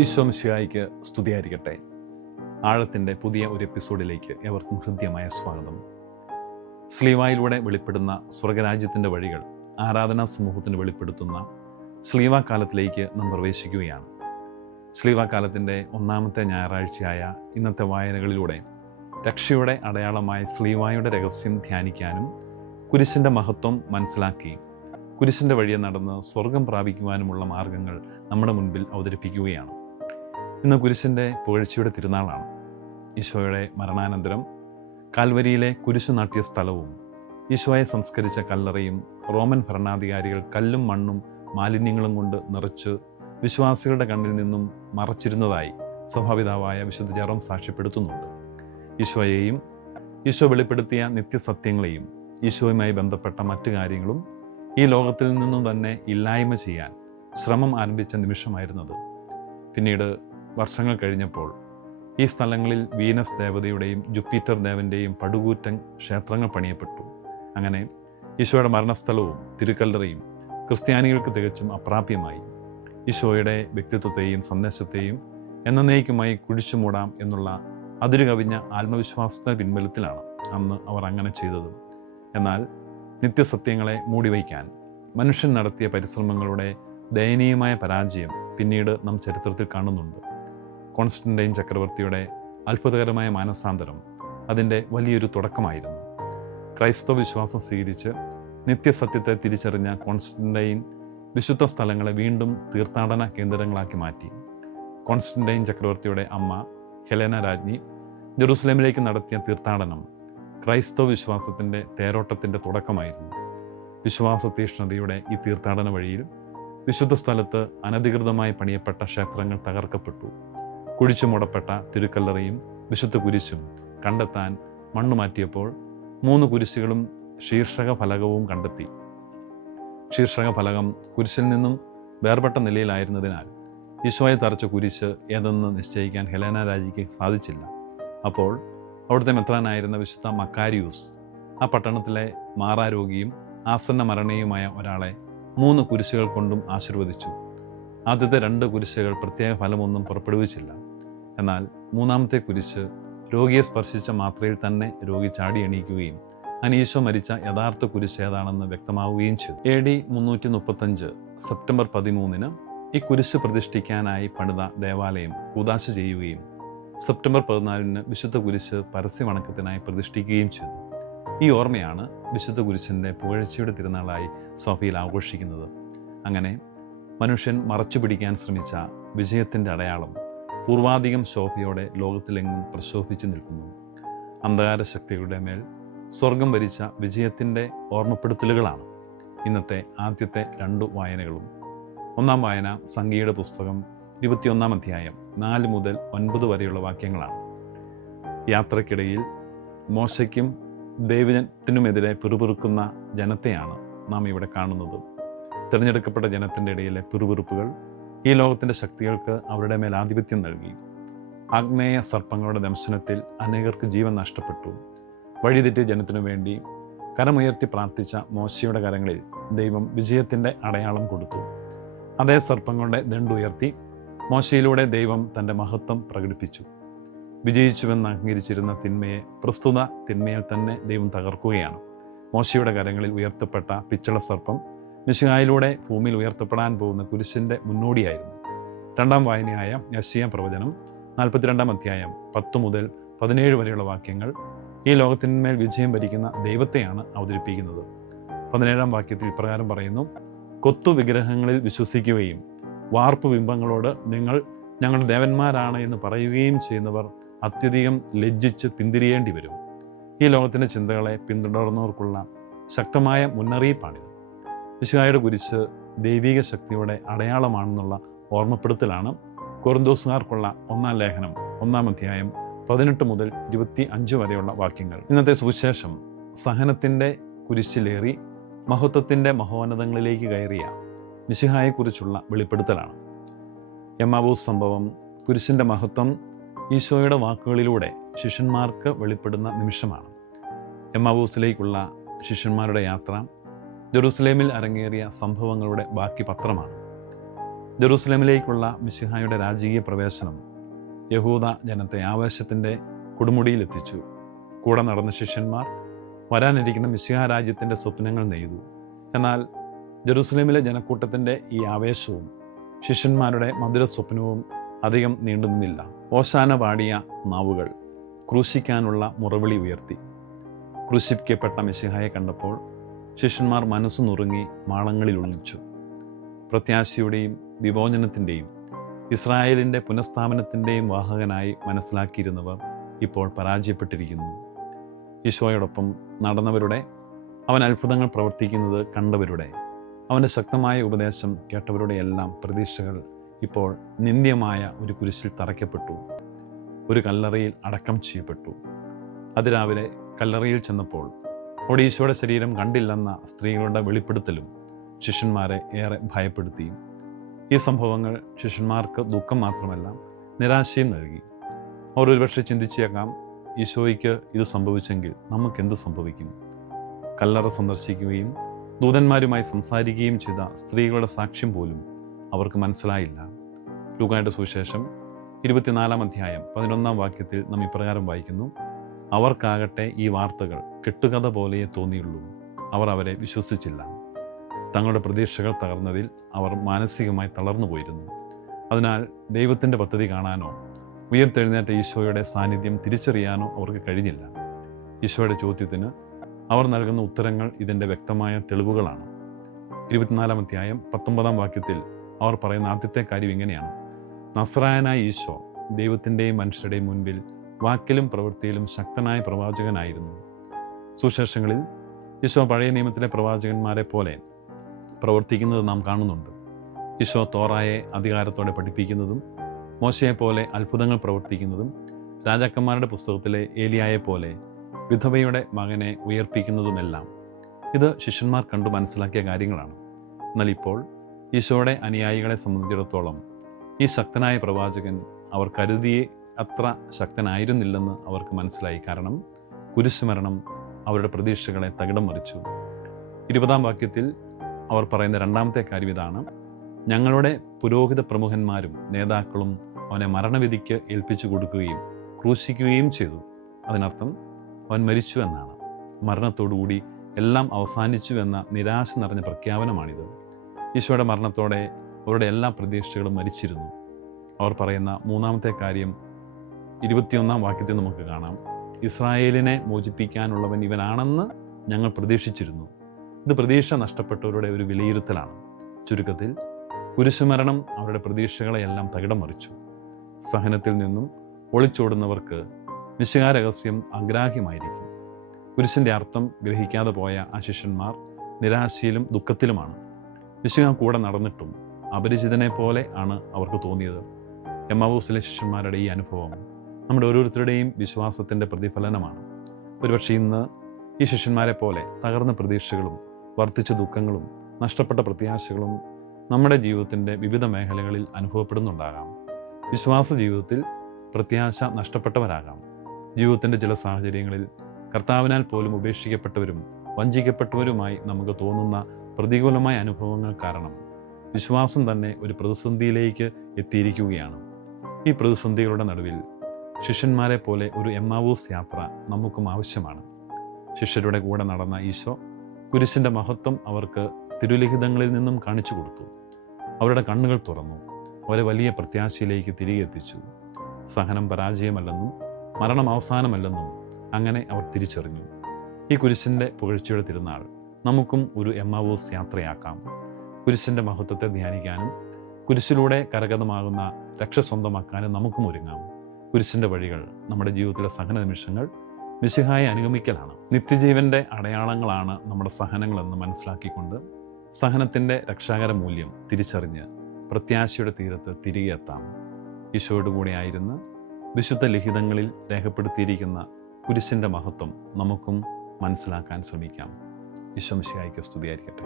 ഈശോമിശിഹായിക്ക് സ്തുതിയായിരിക്കട്ടെ. ആഴത്തിന്റെ പുതിയ ഒരു എപ്പിസോഡിലേക്ക് എവർക്കും ഹൃദ്യമായ സ്വാഗതം. സ്ലീവായിലൂടെ വെളിപ്പെടുന്ന സ്വർഗരാജ്യത്തിന്റെ വഴികൾ ആരാധനാ സമൂഹത്തിന് വെളിപ്പെടുത്തുന്ന സ്ലീവ കാലത്തിലേക്ക് നാം പ്രവേശിക്കുകയാണ്. സ്ലീവ കാലത്തിന്റെ ഒന്നാമത്തെ ഞായറാഴ്ചയായ ഇന്നത്തെ വായനകളിലൂടെ രക്ഷയുടെ അടയാളമായ സ്ലീവായുടെ രഹസ്യം ധ്യാനിക്കാനും കുരിശിന്റെ മഹത്വം മനസ്സിലാക്കി കുരിശിന്റെ വഴിയെ നടന്ന് സ്വർഗം പ്രാപിക്കുവാനുമുള്ള മാർഗങ്ങൾ നമ്മുടെ മുൻപിൽ അവതരിപ്പിക്കുകയാണ്. ഇന്ന് കുരിശിന്റെ പുകഴ്ചയുടെ തിരുനാളാണ്. ഈശോയുടെ മരണാനന്തരം കാൽവരിയിലെ കുരിശു നാട്ടിയ സ്ഥലവും ഈശോയെ സംസ്കരിച്ച കല്ലറയും റോമൻ ഭരണാധികാരികൾ കല്ലും മണ്ണും മാലിന്യങ്ങളും കൊണ്ട് നിറച്ച് വിശ്വാസികളുടെ കണ്ണിൽ നിന്നും മറച്ചിരുന്നതായി സഭാപിതാവായ വിശുദ്ധ ജറം സാക്ഷ്യപ്പെടുത്തുന്നുണ്ട്. ഈശോയെയും ഈശോ വെളിപ്പെടുത്തിയ നിത്യസത്യങ്ങളെയും ഈശോയുമായി ബന്ധപ്പെട്ട മറ്റു കാര്യങ്ങളും ഈ ലോകത്തിൽ നിന്നും തന്നെ ഇല്ലായ്മ ചെയ്യാൻ ശ്രമം ആരംഭിച്ച നിമിഷമായിരുന്നത്. പിന്നീട് വർഷങ്ങൾ കഴിഞ്ഞപ്പോൾ ഈ സ്ഥലങ്ങളിൽ വീനസ് ദേവതയുടെയും ജുപ്പിറ്റർ ദേവന്റെയും പടുകൂറ്റൻ ക്ഷേത്രങ്ങൾ പണിയപ്പെട്ടു. അങ്ങനെ ഈശോയുടെ മരണസ്ഥലവും തിരുക്കല്ലറയും ക്രിസ്ത്യാനികൾക്ക് തികച്ചും അപ്രാപ്യമായി. ഈശോയുടെ വ്യക്തിത്വത്തെയും സന്ദേശത്തെയും എന്നേക്കുമായി കുഴിച്ചു മൂടാം എന്നുള്ള അതിരുകവിഞ്ഞ ആത്മവിശ്വാസത്തിന്റെ പിൻബലത്തിലാണ് അന്ന് അവർ അങ്ങനെ ചെയ്തത്. എന്നാൽ നിത്യസത്യങ്ങളെ മൂടിവയ്ക്കാൻ മനുഷ്യൻ നടത്തിയ പരിശ്രമങ്ങളുടെ ദയനീയമായ പരാജയം പിന്നീട് നാം ചരിത്രത്തിൽ കാണുന്നുണ്ട്. കോൺസ്റ്റന്റൈൻ ചക്രവർത്തിയുടെ അത്ഭുതകരമായ മാനസാന്തരം അതിന്റെ വലിയൊരു തുടക്കമായിരുന്നു. ക്രൈസ്തവ വിശ്വാസം സ്വീകരിച്ച് നിത്യസത്യത്തെ തിരിച്ചറിഞ്ഞ കോൺസ്റ്റന്റൈൻ വിശുദ്ധ സ്ഥലങ്ങളെ വീണ്ടും തീർത്ഥാടന കേന്ദ്രങ്ങളാക്കി മാറ്റി. കോൺസ്റ്റന്റൈൻ ചക്രവർത്തിയുടെ അമ്മ ഹെലേന രാജ്ഞി ജെറുസലേമിലേക്ക് നടത്തിയ തീർത്ഥാടനം ക്രൈസ്തവ വിശ്വാസത്തിന്റെ തേരോട്ടത്തിന്റെ തുടക്കമായിരുന്നു. വിശ്വാസ തീഷ്ണതയുടെ ഈ തീർത്ഥാടന വഴിയിൽ വിശുദ്ധ സ്ഥലത്ത് അനധികൃതമായി പണിയപ്പെട്ട ക്ഷേത്രങ്ങൾ തകർക്കപ്പെട്ടു. കുഴിച്ചു മൂടപ്പെട്ട തിരുക്കല്ലറയും വിശുദ്ധ കുരിശും കണ്ടെത്താൻ മണ്ണ് മാറ്റിയപ്പോൾ മൂന്ന് കുരിശുകളും ശീർഷക ഫലകവും കണ്ടെത്തി. ശീർഷക ഫലകം കുരിശിൽ നിന്നും വേർപെട്ട നിലയിലായിരുന്നതിനാൽ ഈശോയെ തറച്ച കുരിശ് ഏതെന്ന് നിശ്ചയിക്കാൻ ഹെലേന രാജിക്ക് സാധിച്ചില്ല. അപ്പോൾ അവിടുത്തെ മെത്രാനായിരുന്ന വിശുദ്ധ മക്കാരിയൂസ് ആ പട്ടണത്തിലെ മാറാരോഗിയും ആസന്ന മരണയുമായ ഒരാളെ മൂന്ന് കുരിശുകൾ കൊണ്ടും ആശീർവദിച്ചു. ആദ്യത്തെ രണ്ട് കുരിശുകൾ പ്രത്യേക ഫലമൊന്നും പുറപ്പെടുവിച്ചില്ല. എന്നാൽ മൂന്നാമത്തെ കുരിശ് രോഗിയെ സ്പർശിച്ച മാത്രയിൽ തന്നെ രോഗി ചാടി എണീക്കുകയും അനീശോ മരിച്ച യഥാർത്ഥ കുരിശ് ഏതാണെന്ന് വ്യക്തമാവുകയും ചെയ്തു. എ ഡി മുന്നൂറ്റി മുപ്പത്തഞ്ച് സെപ്റ്റംബർ പതിമൂന്നിന് ഈ കുരിശ് പ്രതിഷ്ഠിക്കാനായി പണിത ദേവാലയം കൂതാശ ചെയ്യുകയും സെപ്റ്റംബർ പതിനാലിന് വിശുദ്ധ കുരിശ് പരസ്യമണക്കത്തിനായി പ്രതിഷ്ഠിക്കുകയും ചെയ്തു. ഈ ഓർമ്മയാണ് വിശുദ്ധ കുരിശിന്റെ പുകഴ്ചയുടെ തിരുനാളായി സഭയിൽ ആഘോഷിക്കുന്നത്. അങ്ങനെ മനുഷ്യൻ മറച്ചു പിടിക്കാൻ ശ്രമിച്ച വിജയത്തിന്റെ അടയാളം പൂർവാധികം ശോഭയോടെ ലോകത്തിലെങ്ങും പ്രശോഭിച്ചു നിൽക്കുന്നു. അന്ധകാര ശക്തികളുടെ മേൽ സ്വർഗം ഭരിച്ച വിജയത്തിന്റെ ഓർമ്മപ്പെടുത്തലുകളാണ് ഇന്നത്തെ ആദ്യത്തെ രണ്ടു വായനകളും. ഒന്നാം വായന സംഗീയുടെ പുസ്തകം ഇരുപത്തിയൊന്നാം അധ്യായം നാല് മുതൽ ഒൻപത് വരെയുള്ള വാക്യങ്ങളാണ്. യാത്രക്കിടയിൽ മോശയ്ക്കും ദൈവത്തിനുമെതിരെ പിറുപിറുക്കുന്ന ജനത്തെയാണ് നാം ഇവിടെ കാണുന്നത്. തിരഞ്ഞെടുക്കപ്പെട്ട ജനത്തിന്റെ ഇടയിലെ പിറുപിറുപ്പുകൾ ഈ ലോകത്തിന്റെ ശക്തികൾക്ക് അവരുടെ മേൽ ആധിപത്യം നൽകി. ആഗ്നേയ സർപ്പങ്ങളുടെ ദംശനത്തിൽ അനേകർക്ക് ജീവൻ നഷ്ടപ്പെട്ടു. വഴിതെറ്റിയ ജനത്തിനു വേണ്ടി കരമുയർത്തി പ്രാർത്ഥിച്ച മോശയുടെ കരങ്ങളിൽ ദൈവം വിജയത്തിന്റെ അടയാളം കൊടുത്തു. അതേ സർപ്പങ്ങളുടെ ദണ്ടുയർത്തി മോശയിലൂടെ ദൈവം തന്റെ മഹത്വം പ്രകടിപ്പിച്ചു. വിജയിച്ചുവെന്ന് അംഗീകരിച്ചിരുന്ന തിന്മയെ പ്രസ്തുത തിന്മയിൽ തന്നെ ദൈവം തകർക്കുകയാണ്. മോശയുടെ കരങ്ങളിൽ ഉയർത്തപ്പെട്ട പിച്ചള സർപ്പം മിശിഹായിലൂടെ ഭൂമിയിൽ ഉയർത്തപ്പെടാൻ പോകുന്ന കുരിശിന്റെ മുന്നോടിയായിരുന്നു. രണ്ടാം വായനയായ യശിയ പ്രവചനം നാൽപ്പത്തിരണ്ടാം അധ്യായം പത്ത് മുതൽ പതിനേഴ് വരെയുള്ള വാക്യങ്ങൾ ഈ ലോകത്തിന്മേൽ വിജയം ഭരിക്കുന്ന ദൈവത്തെയാണ് അവതരിപ്പിക്കുന്നത്. പതിനേഴാം വാക്യത്തിൽ ഇപ്രകാരം പറയുന്നു കൊത്തു വിഗ്രഹങ്ങളിൽ വിശ്വസിക്കുകയും വാർപ്പ് ബിംബങ്ങളോട് നിങ്ങൾ ഞങ്ങളുടെ ദേവന്മാരാണ് എന്ന് പറയുകയും ചെയ്യുന്നവർ അത്യധികം ലജ്ജിച്ച് പിന്തിരിയേണ്ടി വരും ഈ ലോകത്തിന്റെ ചിന്തകളെ പിന്തുടർന്നവർക്കുള്ള ശക്തമായ മുന്നറിയിപ്പാണിത്. വിശുഹായുടെ കുരിശ് ദൈവിക ശക്തിയുടെ അടയാളമാണെന്നുള്ള ഓർമ്മപ്പെടുത്തലാണ് കൊറിന്തോസുകാർക്കുള്ള ഒന്നാം ലേഖനം ഒന്നാം അധ്യായം പതിനെട്ട് മുതൽ ഇരുപത്തി അഞ്ച് വരെയുള്ള വാക്യങ്ങൾ. ഇന്നത്തെ സുവിശേഷം സഹനത്തിന്റെ കുരിശിലേറി മഹത്വത്തിന്റെ മഹോന്നതങ്ങളിലേക്ക് കയറിയ മിശിഹായെക്കുറിച്ചുള്ള വെളിപ്പെടുത്തലാണ്. എമ്മാബൂസ് സംഭവം കുരിശിന്റെ മഹത്വം ഈശോയുടെ വാക്കുകളിലൂടെ ശിഷ്യന്മാർക്ക് വെളിപ്പെടുന്ന നിമിഷമാണ്. എമ്മാബൂസിലേക്കുള്ള ശിഷ്യന്മാരുടെ യാത്ര ജെറുസലേമിൽ അരങ്ങേറിയ സംഭവങ്ങളുടെ ബാക്കി പത്രമാണ്. ജെറുസലേമിലേക്കുള്ള മിശിഹായുടെ രാജകീയ പ്രവേശനം യഹൂദ ജനത്തെ ആവേശത്തിന്റെ കൊടുമുടിയിലെത്തിച്ചു. കൂടെ നടന്ന ശിഷ്യന്മാർ വരാനിരിക്കുന്ന മിശിഹ രാജ്യത്തിന്റെ സ്വപ്നങ്ങൾ നെയ്തു. എന്നാൽ ജെറുസലേമിലെ ജനക്കൂട്ടത്തിന്റെ ഈ ആവേശവും ശിഷ്യന്മാരുടെ മധുര സ്വപ്നവും അധികം നീണ്ടുനിന്നില്ല. ഓശാന പാടിയ നാവുകൾ ക്രൂശിക്കാനുള്ള മുറവിളി ഉയർത്തി. ക്രൂശിക്കപ്പെട്ട മിശിഹായെ കണ്ടപ്പോൾ ശിഷ്യന്മാർ മനസ്സ് നുറുങ്ങി മാളങ്ങളിൽ ഒളിച്ചു. പ്രത്യാശയുടെയും വിമോചനത്തിന്റെയും ഇസ്രായേലിന്റെ പുനഃസ്ഥാപനത്തിന്റെയും വാഹകനായി മനസ്സിലാക്കിയിരുന്നവർ ഇപ്പോൾ പരാജയപ്പെട്ടിരിക്കുന്നു. ഈശോയോടൊപ്പം നടന്നവരുടെ അവൻ അത്ഭുതങ്ങൾ പ്രവർത്തിക്കുന്നത് കണ്ടവരുടെ അവന്റെ ശക്തമായ ഉപദേശം കേട്ടവരുടെ എല്ലാം പ്രതീക്ഷകൾ ഇപ്പോൾ നിന്ദ്യമായ ഒരു കുരിശിൽ തറയ്ക്കപ്പെട്ടു. ഒരു കല്ലറയിൽ അടക്കം ചെയ്യപ്പെട്ടു. അതിരാവിലെ കല്ലറയിൽ ചെന്നപ്പോൾ അവിടെ ഈശോയുടെ ശരീരം കണ്ടില്ലെന്ന സ്ത്രീകളുടെ വെളിപ്പെടുത്തലും ശിഷ്യന്മാരെ ഏറെ ഭയപ്പെടുത്തി ഈ സംഭവങ്ങൾ ശിഷ്യന്മാർക്ക് ദുഃഖം മാത്രമല്ല നിരാശയും നൽകി. അവർ ഒരുപക്ഷെ ചിന്തിച്ചേക്കാം ഈശോയ്ക്ക് ഇത് സംഭവിച്ചെങ്കിൽ നമുക്ക് എന്ത് സംഭവിക്കും? കല്ലറ സന്ദർശിക്കുകയും ദൂതന്മാരുമായി സംസാരിക്കുകയും ചെയ്ത സ്ത്രീകളുടെ സാക്ഷ്യം പോലും അവർക്ക് മനസ്സിലായില്ല. ലൂക്കായുടെ സുവിശേഷം ഇരുപത്തിനാലാം അധ്യായം പതിനൊന്നാം വാക്യത്തിൽ നാം ഇപ്രകാരം വായിക്കുന്നു അവർക്കാകട്ടെ ഈ വാർത്തകൾ കെട്ടുകഥ പോലെയേ തോന്നിയുള്ളൂ. അവർ അവരെ വിശ്വസിച്ചില്ല. തങ്ങളുടെ പ്രതീക്ഷകൾ തകർന്നതിൽ അവർ മാനസികമായി തളർന്നു പോയിരുന്നു. അതിനാൽ ദൈവത്തിന്റെ പദ്ധതി കാണാനോ ഉയർത്തെഴുന്നേറ്റ ഈശോയുടെ സാന്നിധ്യം തിരിച്ചറിയാനോ അവർക്ക് കഴിഞ്ഞില്ല. ഈശോയുടെ ചോദ്യത്തിന് അവർ നൽകുന്ന ഉത്തരങ്ങൾ ഇതിന്റെ വ്യക്തമായ തെളിവുകളാണ്. ഇരുപത്തിനാലാം അധ്യായം പത്തൊമ്പതാം വാക്യത്തിൽ അവർ പറയുന്ന ആദ്യത്തെ കാര്യം ഇങ്ങനെയാണ്. നസ്രായനായ ഈശോ ദൈവത്തിന്റെയും മനുഷ്യരുടെയും മുൻപിൽ വാക്കിലും പ്രവൃത്തിയിലും ശക്തനായ പ്രവാചകനായിരുന്നു. സുശേഷങ്ങളിൽ ഈശോ പഴയ നിയമത്തിലെ പ്രവാചകന്മാരെ പോലെ പ്രവർത്തിക്കുന്നത് നാം കാണുന്നുണ്ട്. ഈശോ തോറായെ അധികാരത്തോടെ പഠിപ്പിക്കുന്നതും മോശയെ പോലെ അത്ഭുതങ്ങൾ പ്രവർത്തിക്കുന്നതും രാജാക്കന്മാരുടെ പുസ്തകത്തിലെ ഏലിയായെ പോലെ വിധവയുടെ മകനെ ഉയർപ്പിക്കുന്നതുമെല്ലാം ഇത് ശിഷ്യന്മാർ കണ്ടു മനസ്സിലാക്കിയ കാര്യങ്ങളാണ്. എന്നാൽ ഇപ്പോൾ ഈശോയുടെ അനുയായികളെ സംബന്ധിച്ചിടത്തോളം ഈ ശക്തനായ പ്രവാചകൻ അവർ കരുതിയെ അത്ര ശക്തനായിരുന്നില്ലെന്ന് അവർക്ക് മനസ്സിലായി. കാരണം കുരിശുമരണം അവരുടെ പ്രതീക്ഷകളെ തകിടം മറിച്ചു. ഇരുപതാം വാക്യത്തിൽ അവർ പറയുന്ന രണ്ടാമത്തെ കാര്യം ഇതാണ്. ഞങ്ങളുടെ പുരോഹിത പ്രമുഖന്മാരും നേതാക്കളും അവനെ മരണവിധിക്ക് ഏൽപ്പിച്ചു കൊടുക്കുകയും ക്രൂശിക്കുകയും ചെയ്തു. അതിനർത്ഥം അവൻ മരിച്ചു എന്നാണ്. മരണത്തോടുകൂടി എല്ലാം അവസാനിച്ചു എന്ന നിരാശ നിറഞ്ഞ പ്രഖ്യാപനമാണിത്. ഈശോയുടെ മരണത്തോടെ അവരുടെ എല്ലാ പ്രതീക്ഷകളും മരിച്ചിരുന്നു. അവർ പറയുന്ന മൂന്നാമത്തെ കാര്യം ഇരുപത്തിയൊന്നാം വാക്യത്തിൽ നമുക്ക് കാണാം. ഇസ്രായേലിനെ മോചിപ്പിക്കാനുള്ളവൻ ഇവനാണെന്ന് ഞങ്ങൾ പ്രതീക്ഷിച്ചിരുന്നു. ഇത് പ്രതീക്ഷ നഷ്ടപ്പെട്ടവരുടെ ഒരു വിലയിരുത്തലാണ്. ചുരുക്കത്തിൽ കുരിശുമരണം അവരുടെ പ്രതീക്ഷകളെയെല്ലാം തകിടം മറിച്ചു. സഹനത്തിൽ നിന്നും ഒളിച്ചോടുന്നവർക്ക് നിശകാരഹസ്യം അഗ്രാഹ്യമായിരിക്കും കുരിശിന്റെ അർത്ഥം ഗ്രഹിക്കാതെ പോയ ആ ശിഷ്യന്മാർ നിരാശയിലും ദുഃഖത്തിലുമാണ്. വിശുഖ കൂടെ നടന്നിട്ടും അപരിചിതനെ പോലെ ആണ് അവർക്ക് തോന്നിയത്. എമ്മാവൂസിലെ ശിഷ്യന്മാരുടെ ഈ അനുഭവം നമ്മുടെ ഓരോരുത്തരുടെയും വിശ്വാസത്തിന്റെ പ്രതിഫലനമാണ്. ഒരുപക്ഷെ ഇന്ന് ഈ ശിഷ്യന്മാരെ പോലെ തകർന്ന പ്രതീക്ഷകളും വർദ്ധിച്ച ദുഃഖങ്ങളും നഷ്ടപ്പെട്ട പ്രത്യാശകളും നമ്മുടെ ജീവിതത്തിന്റെ വിവിധ മേഖലകളിൽ അനുഭവപ്പെടുന്നുണ്ടാകാം. വിശ്വാസ ജീവിതത്തിൽ പ്രത്യാശ നഷ്ടപ്പെട്ടവരാകാം. ജീവിതത്തിന്റെ ചില സാഹചര്യങ്ങളിൽ കർത്താവിനാൽ പോലും ഉപേക്ഷിക്കപ്പെട്ടവരും വഞ്ചിക്കപ്പെട്ടവരുമായി നമുക്ക് തോന്നുന്ന പ്രതികൂലമായ അനുഭവങ്ങൾ കാരണം വിശ്വാസം തന്നെ ഒരു പ്രതിസന്ധിയിലേക്ക് എത്തിയിരിക്കുകയാണ്. ഈ പ്രതിസന്ധികളുടെ നടുവിൽ ശിഷ്യന്മാരെ പോലെ ഒരു എമ്മാവൂസ് യാത്ര നമുക്കും ആവശ്യമാണ്. ശിഷ്യരുടെ കൂടെ നടന്ന ഈശോ കുരിശിന്റെ മഹത്വം അവർക്ക് തിരുലിഖിതങ്ങളിൽ നിന്നും കാണിച്ചു കൊടുത്തു. അവരുടെ കണ്ണുകൾ തുറന്നു. അവരെ വലിയ പ്രത്യാശയിലേക്ക് തിരികെ എത്തിച്ചു. സഹനം പരാജയമല്ലെന്നും മരണം അവസാനമല്ലെന്നും അങ്ങനെ അവർ തിരിച്ചറിഞ്ഞു. ഈ കുരിശിന്റെ പുകഴ്ചയുടെ തിരുനാൾ നമുക്കും ഒരു എമ്മാവൂസ് യാത്രയാക്കാം. കുരിശിന്റെ മഹത്വത്തെ ധ്യാനിക്കാനും കുരിശിലൂടെ കരഗതമാകുന്ന രക്ഷ സ്വന്തമാക്കാനും നമുക്കും ഒരുങ്ങാം. കുരിശിന്റെ വഴികൾ നമ്മുടെ ജീവിതത്തിലെ സഹന നിമിഷങ്ങൾ മിശിഹായെ അനുഗമിക്കലാണ്. നിത്യജീവന്റെ അടയാളങ്ങളാണ് നമ്മുടെ സഹനങ്ങളെന്ന് മനസ്സിലാക്കിക്കൊണ്ട് സഹനത്തിന്റെ രക്ഷാകര മൂല്യം തിരിച്ചറിഞ്ഞ് പ്രത്യാശയുടെ തീരത്ത് തിരികെ എത്താം. ഈശോയോട് വിശുദ്ധ ലിഖിതങ്ങളിൽ രേഖപ്പെടുത്തിയിരിക്കുന്ന കുരിശിന്റെ മഹത്വം നമുക്കും മനസ്സിലാക്കാൻ ശ്രമിക്കാം. ഈശോ മിശിഹായ്ക്ക് സ്തുതിയായിരിക്കട്ടെ.